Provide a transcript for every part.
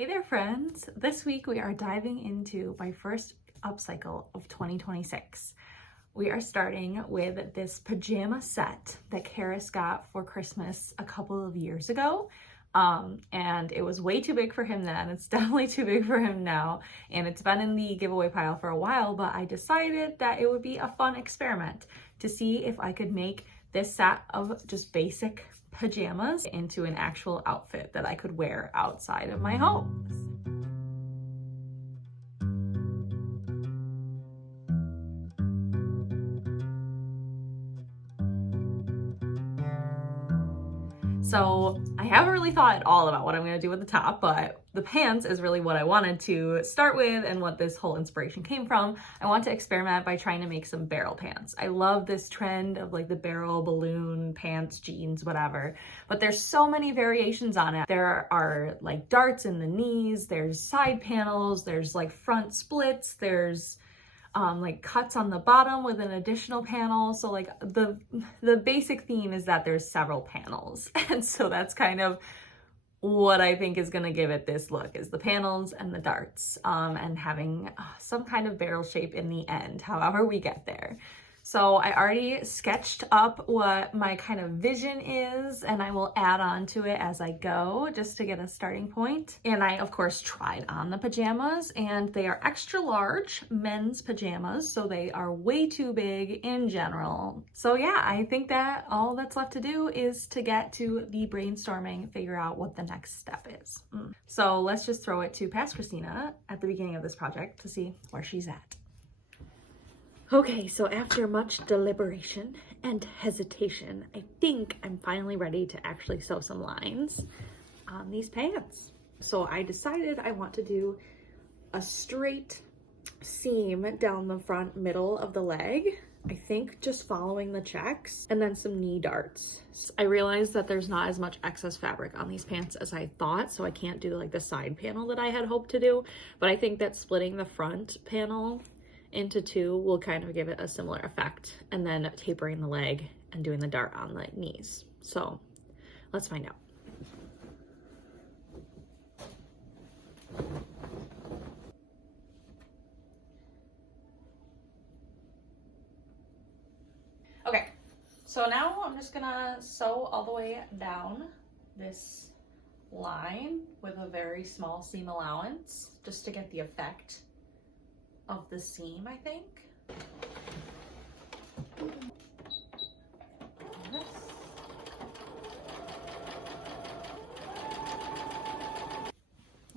Hey there, friends. This week we are diving into my first upcycle of 2026. We are starting with this pajama set that Karis got for Christmas a couple of years ago. And it was way too big for him then. It's definitely too big for him now. And it's been in the giveaway pile for a while, but I decided that it would be a fun experiment to see if I could make this set of just basic pajamas into an actual outfit that I could wear outside of my home. So I haven't really thought at all about what I'm going to do with the top, but the pants is really what I wanted to start with and what this whole inspiration came from. I want to experiment by trying to make some barrel pants. I love this trend of like the barrel balloon pants, jeans, whatever, but there's so many variations on it. There are like darts in the knees, there's side panels, there's like front splits, there's like cuts on the bottom with an additional panel. So like the basic theme is that there's several panels. And so that's kind of what I think is gonna give it this look, is the panels and the darts, and having some kind of barrel shape in the end, however we get there. So I already sketched up what my kind of vision is, and I will add on to it as I go just to get a starting point. And I, of course, tried on the pajamas, and they are extra large men's pajamas, so they are way too big in general. So yeah, I think that all that's left to do is to get to the brainstorming, figure out what the next step is. So let's just throw it to past Christina at the beginning of this project to see where she's at. Okay, so after much deliberation and hesitation, I think I'm finally ready to actually sew some lines on these pants. So I decided I want to do a straight seam down the front middle of the leg, I think just following the checks, and then some knee darts. I realized that there's not as much excess fabric on these pants as I thought, so I can't do like the side panel that I had hoped to do, but I think that splitting the front panel into two will kind of give it a similar effect, and then tapering the leg and doing the dart on the knees. So let's find out. Okay, so now I'm just gonna sew all the way down this line with a very small seam allowance just to get the effect of the seam, I think.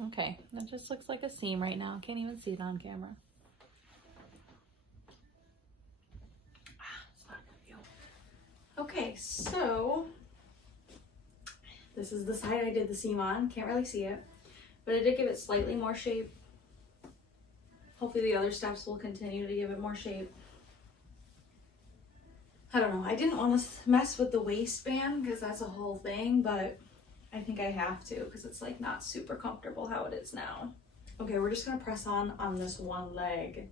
Okay, that just looks like a seam right now. Can't even see it on camera. It's not a good view. Okay, so this is the side I did the seam on. Can't really see it, but I did give it slightly more shape. Hopefully the other steps will continue to give it more shape. I don't know. I didn't want to mess with the waistband because that's a whole thing, but I think I have to because it's like not super comfortable how it is now. Okay, we're just gonna press on this one leg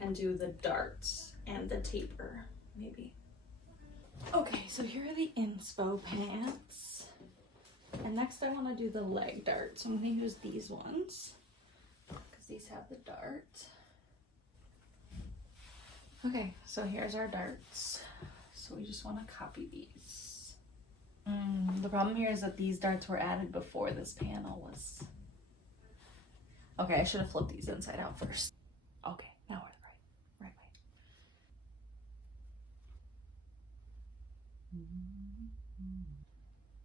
and do the darts and the taper, maybe. Okay, so here are the inspo pants. And next I want to do the leg darts. I'm gonna use these ones. These have the dart. Okay, so here's our darts. So we just want to copy these. The problem here is that these darts were added before this panel was... Okay, I should have flipped these inside out first. Okay, now we're right way.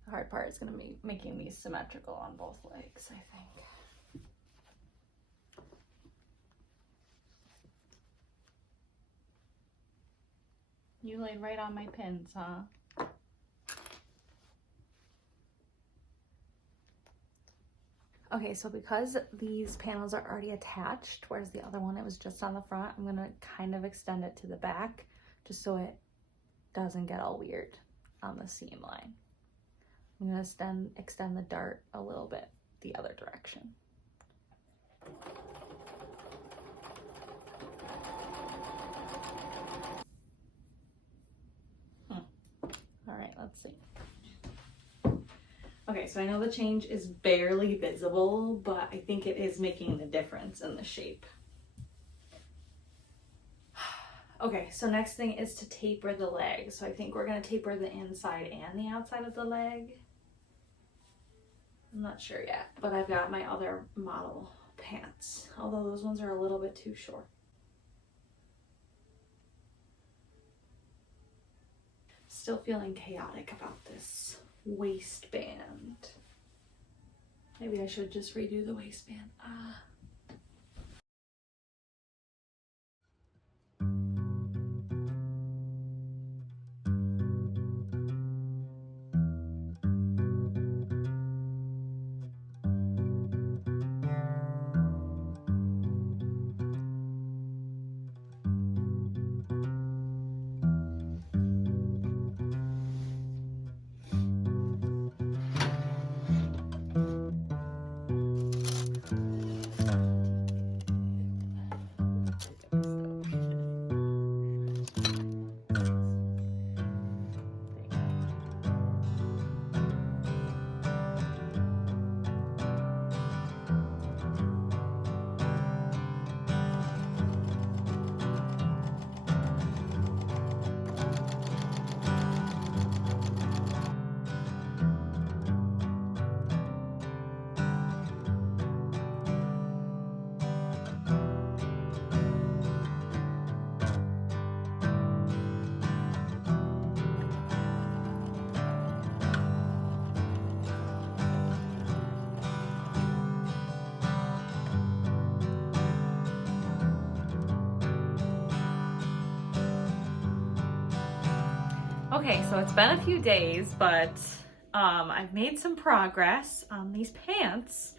The hard part is going to be making these symmetrical on both legs, I think. You laid right on my pins, huh? Okay, so because these panels are already attached, whereas the other one, it was just on the front, I'm gonna kind of extend it to the back just so it doesn't get all weird on the seam line. I'm gonna extend the dart a little bit the other direction. All right, let's see. Okay, so I know the change is barely visible, but I think it is making the difference in the shape. Okay, so next thing is to taper the leg. So I think we're gonna taper the inside and the outside of the leg. I'm not sure yet, but I've got my other model pants, although those ones are a little bit too short. Still feeling chaotic about this waistband. Maybe I should just redo the waistband. Okay, so it's been a few days, but I've made some progress on these pants.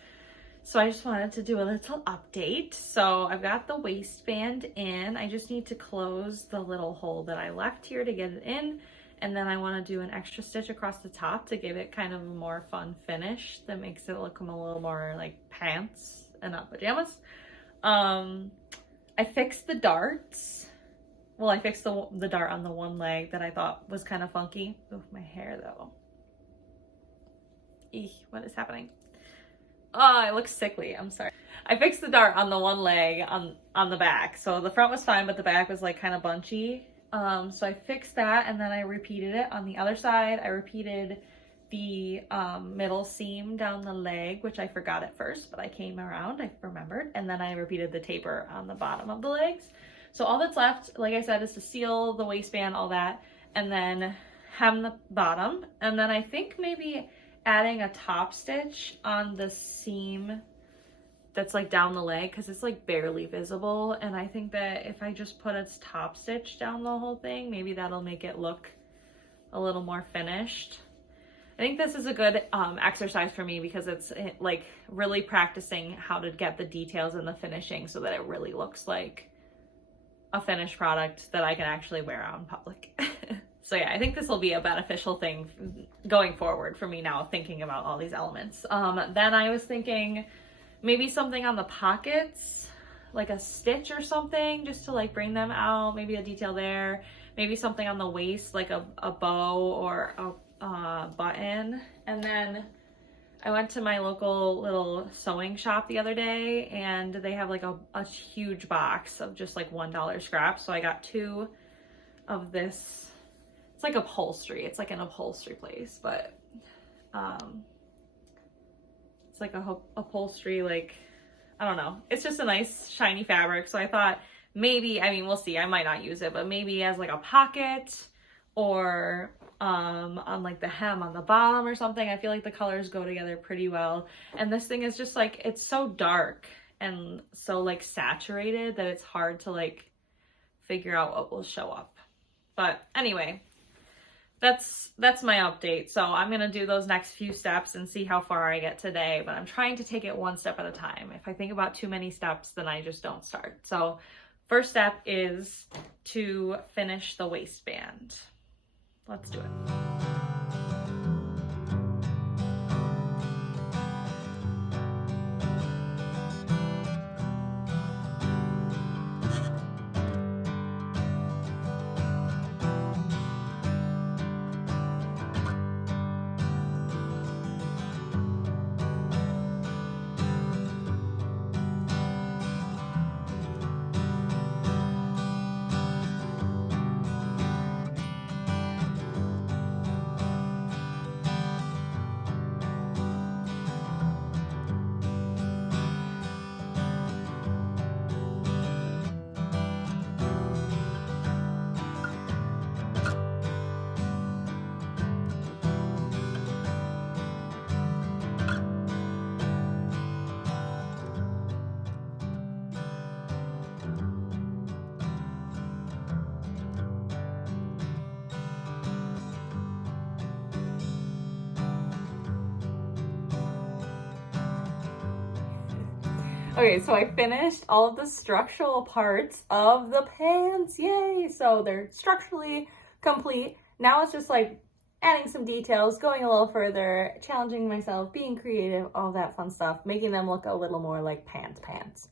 So I just wanted to do a little update. So I've got the waistband in. I just need to close the little hole that I left here to get it in. And then I want to do an extra stitch across the top to give it kind of a more fun finish that makes it look a little more like pants and not pajamas. I fixed the darts. Well, I fixed the dart on the one leg that I thought was kind of funky. Oh, my hair though. Eek, what is happening? Oh, it looks sickly. I'm sorry. I fixed the dart on the one leg on the back. So the front was fine, but the back was like kind of bunchy. So I fixed that and then I repeated it on the other side. I repeated the middle seam down the leg, which I forgot at first, but I came around, I remembered. And then I repeated the taper on the bottom of the legs. So all that's left, like I said, is to seal the waistband, all that, and then hem the bottom. And then I think maybe adding a top stitch on the seam that's like down the leg, because it's like barely visible. And I think that if I just put a top stitch down the whole thing, maybe that'll make it look a little more finished. I think this is a good exercise for me because it's like really practicing how to get the details and the finishing so that it really looks like a finished product that I can actually wear out in public. So yeah, I think this will be a beneficial thing going forward for me now, thinking about all these elements. Then I was thinking maybe something on the pockets, like a stitch or something, just to like bring them out, maybe a detail there, maybe something on the waist, like a bow or a button. And then I went to my local little sewing shop the other day and they have like a huge box of just like $1 scraps. So I got 2 of this. It's like upholstery. It's like an upholstery place, but it's like a upholstery, like, I don't know. It's just a nice shiny fabric. So I thought maybe, I mean, we'll see. I might not use it, but maybe as like a pocket or on like the hem on the bottom or something. I feel like the colors go together pretty well. And this thing is just like, it's so dark and so like saturated that it's hard to like figure out what will show up. But anyway, that's my update. So I'm gonna do those next few steps and see how far I get today, but I'm trying to take it one step at a time. If I think about too many steps, then I just don't start. So first step is to finish the waistband. Let's do it. Okay, so I finished all of the structural parts of the pants. Yay! So they're structurally complete. Now it's just like adding some details, going a little further, challenging myself, being creative, all that fun stuff, making them look a little more like pants.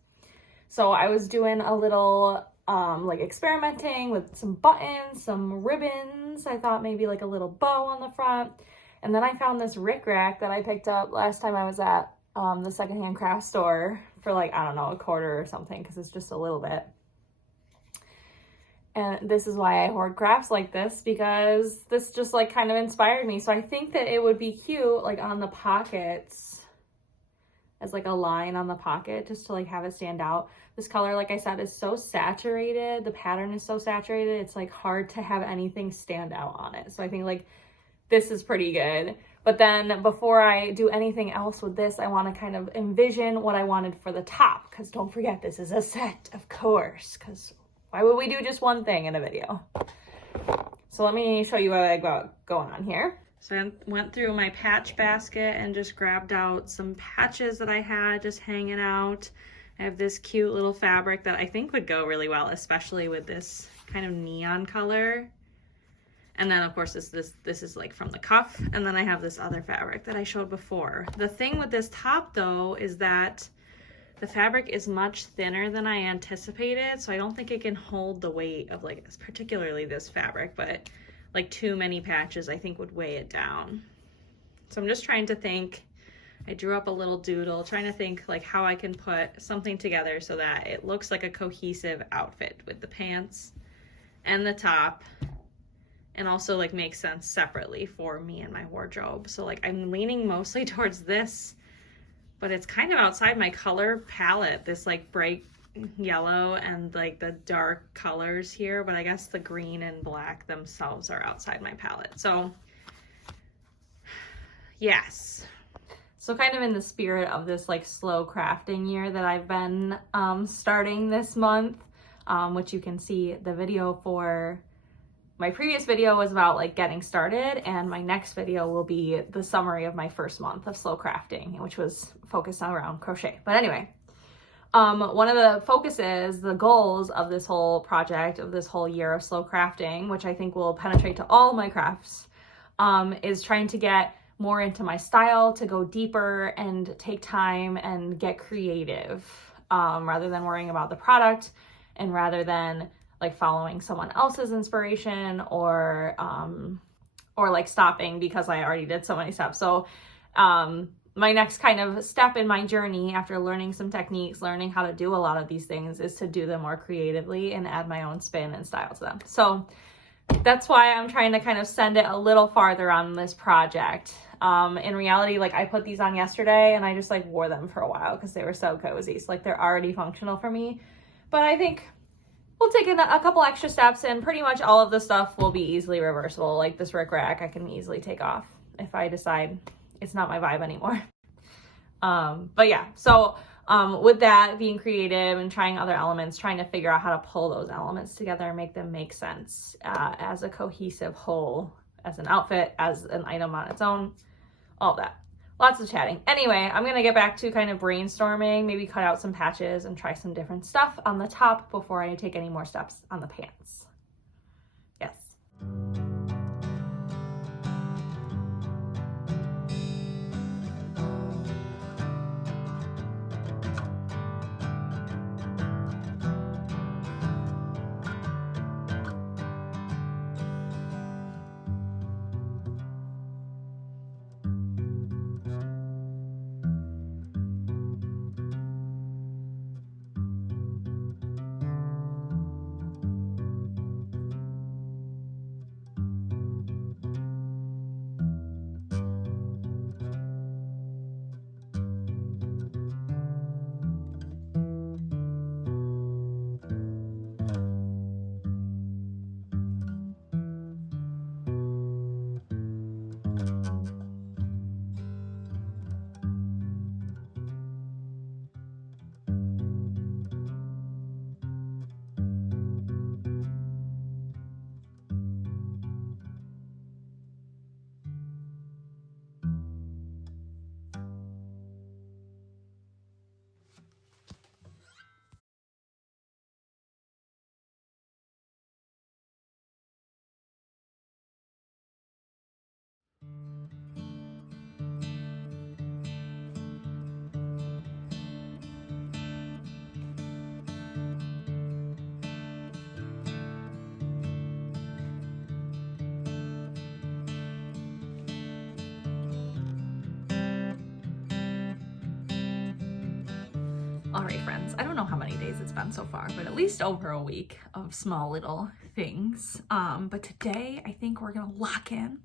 So I was doing a little like experimenting with some buttons, some ribbons. I thought maybe like a little bow on the front. And then I found this rickrack that I picked up last time I was at the secondhand craft store for like, I don't know, a quarter or something, because it's just a little bit. And this is why I hoard crafts like this, because this just like kind of inspired me. So I think that it would be cute like on the pockets as like a line on the pocket, just to like have it stand out. This color, like I said, is so saturated. The pattern is so saturated. It's like hard to have anything stand out on it. So I think like this is pretty good. But then before I do anything else with this, I want to kind of envision what I wanted for the top, because don't forget, this is a set, of course, because why would we do just one thing in a video? So let me show you what I got going on here. So I went through my patch basket and just grabbed out some patches that I had just hanging out. I have this cute little fabric that I think would go really well, especially with this kind of neon color. And then of course this is like from the cuff. And then I have this other fabric that I showed before. The thing with this top though is that the fabric is much thinner than I anticipated. So I don't think it can hold the weight of like, particularly this fabric, but like too many patches I think would weigh it down. So I'm just trying to think, I drew up a little doodle, trying to think like how I can put something together so that it looks like a cohesive outfit with the pants and the top, and also like makes sense separately for me and my wardrobe. So like I'm leaning mostly towards this, but it's kind of outside my color palette, this like bright yellow and like the dark colors here, but I guess the green and black themselves are outside my palette. So yes. So kind of in the spirit of this like slow crafting year that I've been starting this month, which you can see the video for. My previous video was about like getting started, and my next video will be the summary of my first month of slow crafting, which was focused around crochet. But anyway, one of the focuses, the goals of this whole project, of this whole year of slow crafting, which I think will penetrate to all my crafts, is trying to get more into my style, to go deeper and take time and get creative, rather than worrying about the product, and rather than like following someone else's inspiration or like stopping because I already did so many steps. So my next kind of step in my journey after learning some techniques, learning how to do a lot of these things, is to do them more creatively and add my own spin and style to them. So that's why I'm trying to kind of send it a little farther on this project. In reality, like I put these on yesterday and I just like wore them for a while because they were so cozy. So like they're already functional for me. But I think we'll take a couple extra steps, and pretty much all of the stuff will be easily reversible. Like this rickrack I can easily take off if I decide it's not my vibe anymore. But yeah, so with that, being creative and trying other elements, trying to figure out how to pull those elements together and make them make sense as a cohesive whole, as an outfit, as an item on its own, all that. Lots of chatting. Anyway, I'm gonna get back to kind of brainstorming, maybe cut out some patches and try some different stuff on the top before I take any more steps on the pants. Yes. All right, friends, I don't know how many days it's been so far, but at least over a week of small little things. But today I think we're gonna lock in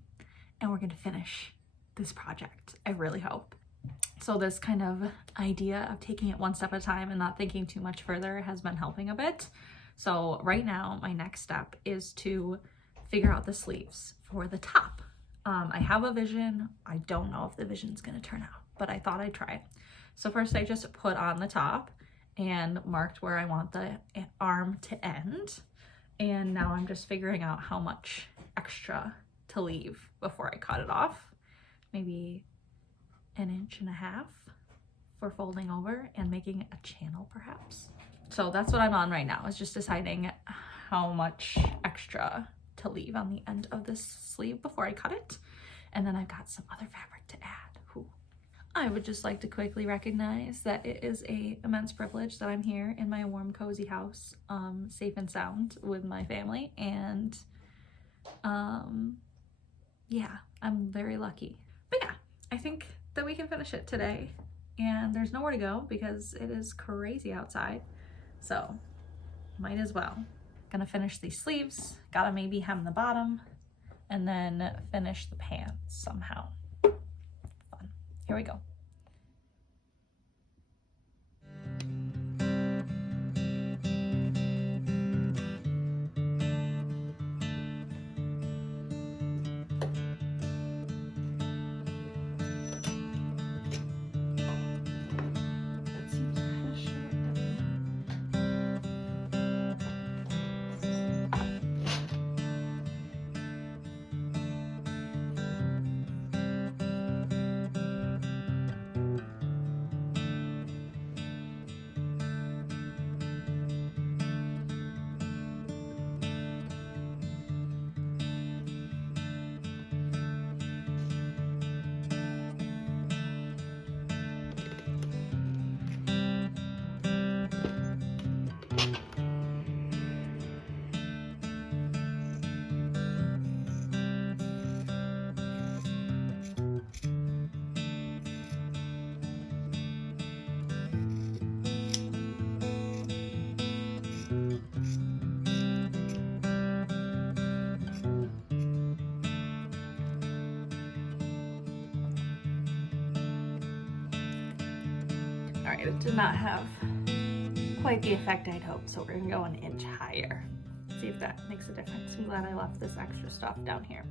and we're gonna finish this project. I really hope. So this kind of idea of taking it one step at a time and not thinking too much further has been helping a bit. So right now, my next step is to figure out the sleeves for the top. I have a vision. I don't know if the vision's gonna turn out, but I thought I'd try it. So first I just put on the top and marked where I want the arm to end. And now I'm just figuring out how much extra to leave before I cut it off. Maybe 1.5 inches for folding over and making a channel perhaps. So that's what I'm on right now, is just deciding how much extra to leave on the end of this sleeve before I cut it. And then I've got some other fabric to add. Ooh. I would just like to quickly recognize that it is an immense privilege that I'm here in my warm, cozy house, safe and sound with my family. And yeah, I'm very lucky. But yeah, I think that we can finish it today. And there's nowhere to go because it is crazy outside. So might as well. Gonna finish these sleeves, gotta maybe hem the bottom, and then finish the pants somehow. Fun. Here we go. All right, it did not have quite the effect I'd hoped, so we're gonna go 1 inch higher. See if that makes a difference. I'm glad I left this extra stuff down here.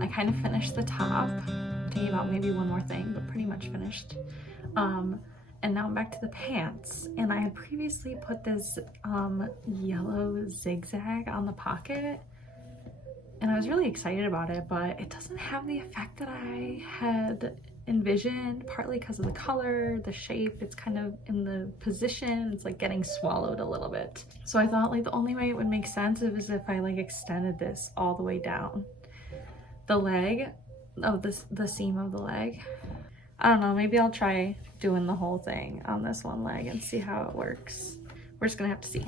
I kind of finished the top. I'm thinking about maybe one more thing, but pretty much finished. And now I'm back to the pants. And I had previously put this yellow zigzag on the pocket. And I was really excited about it, but it doesn't have the effect that I had envisioned, partly because of the color, the shape. It's kind of in the position, it's like getting swallowed a little bit. So I thought like the only way it would make sense is if I like extended this all the way down the leg of the seam of the leg. I don't know, maybe I'll try doing the whole thing on this one leg and see how it works. We're just gonna have to see.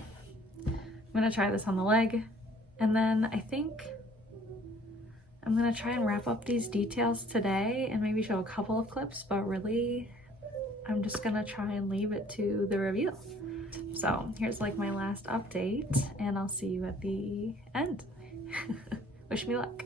I'm gonna try this on the leg, and then I think I'm gonna try and wrap up these details today and maybe show a couple of clips, but really I'm just gonna try and leave it to the reveal. So here's like my last update, and I'll see you at the end. Wish me luck.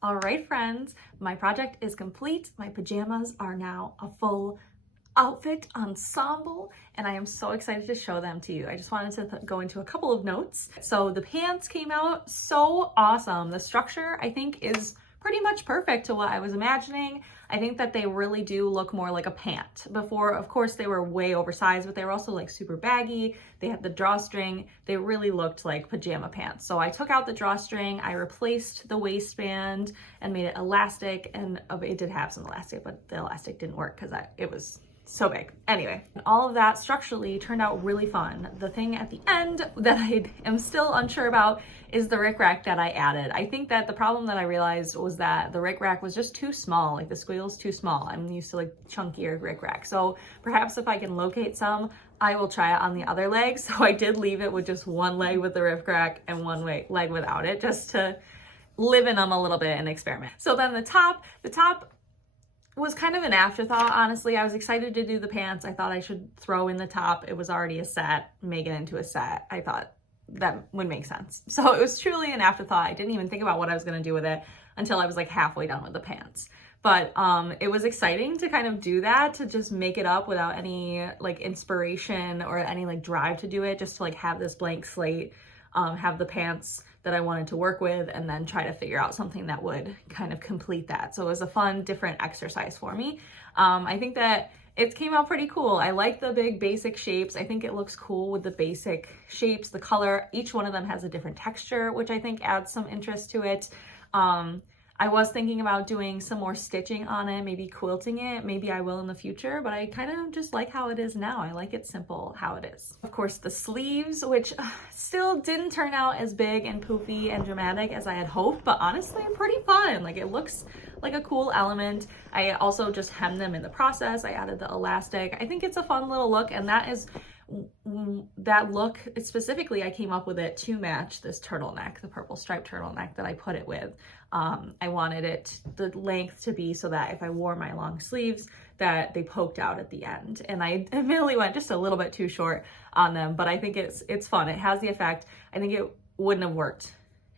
All right, friends, my project is complete. My pajamas are now a full outfit ensemble, and I am so excited to show them to you. I just wanted to go into a couple of notes. So the pants came out so awesome. The structure, I think, is pretty much perfect to what I was imagining. I think that they really do look more like a pant. Before, of course, they were way oversized, but they were also like super baggy. They had the drawstring. They really looked like pajama pants. So I took out the drawstring, I replaced the waistband and made it elastic, and it did have some elastic, but the elastic didn't work because it was so big. Anyway, all of that structurally turned out really fun. The thing at the end that I am still unsure about is the rickrack that I added. I think that the problem that I realized was that the rickrack was just too small, like the squeal's too small. I'm used to like chunkier rickrack. So perhaps if I can locate some, I will try it on the other leg. So I did leave it with just one leg with the rickrack and one leg without it, just to live in them a little bit and experiment. So then the top was kind of an afterthought, honestly. I was excited to do the pants. I thought I should throw in the top. It was already a set, make it into a set. I thought that would make sense. So it was truly an afterthought. I didn't even think about what I was gonna do with it until I was like halfway done with the pants. But it was exciting to kind of do that, to just make it up without any like inspiration or any like drive to do it, just to like have this blank slate, have the pants that I wanted to work with, and then try to figure out something that would kind of complete that. So it was a fun, different exercise for me. I think that it came out pretty cool. I like the big basic shapes. I think it looks cool with the basic shapes, the color. Each one of them has a different texture, which I think adds some interest to it. I was thinking about doing some more stitching on it, maybe quilting it. Maybe I will in the future, but I kind of just like how it is now. I like it simple how it is. Of course, the sleeves, which still didn't turn out as big and poofy and dramatic as I had hoped, but honestly, pretty fun. Like, it looks like a cool element. I also just hemmed them in the process. I added the elastic. I think it's a fun little look, and that look specifically, I came up with it to match this turtleneck, the purple striped turtleneck that I put it with. I wanted the length to be so that if I wore my long sleeves, that they poked out at the end. And I admittedly went just a little bit too short on them, but I think it's fun. It has the effect. I think it wouldn't have worked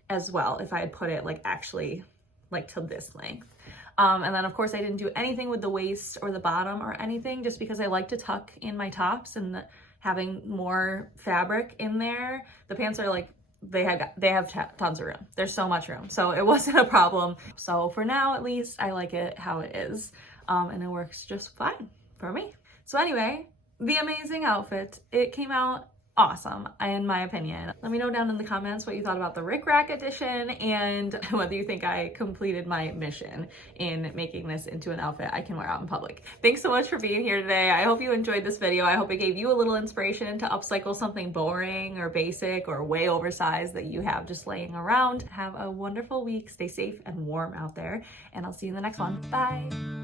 as well if I had put it like actually like to this length. And then of course I didn't do anything with the waist or the bottom or anything, just because I like to tuck in my tops, and having more fabric in there. The pants are like, they have tons of room. There's so much room. So it wasn't a problem. So for now, at least, I like it how it is. And it works just fine for me. So anyway, the amazing outfit. It came out awesome, in my opinion. Let me know down in the comments what you thought about the rickrack edition, and whether you think I completed my mission in making this into an outfit I can wear out in public. Thanks so much for being here today. I hope you enjoyed this video. I hope it gave you a little inspiration to upcycle something boring or basic or way oversized that you have just laying around. Have a wonderful week. Stay safe and warm out there, and I'll see you in the next one. Bye.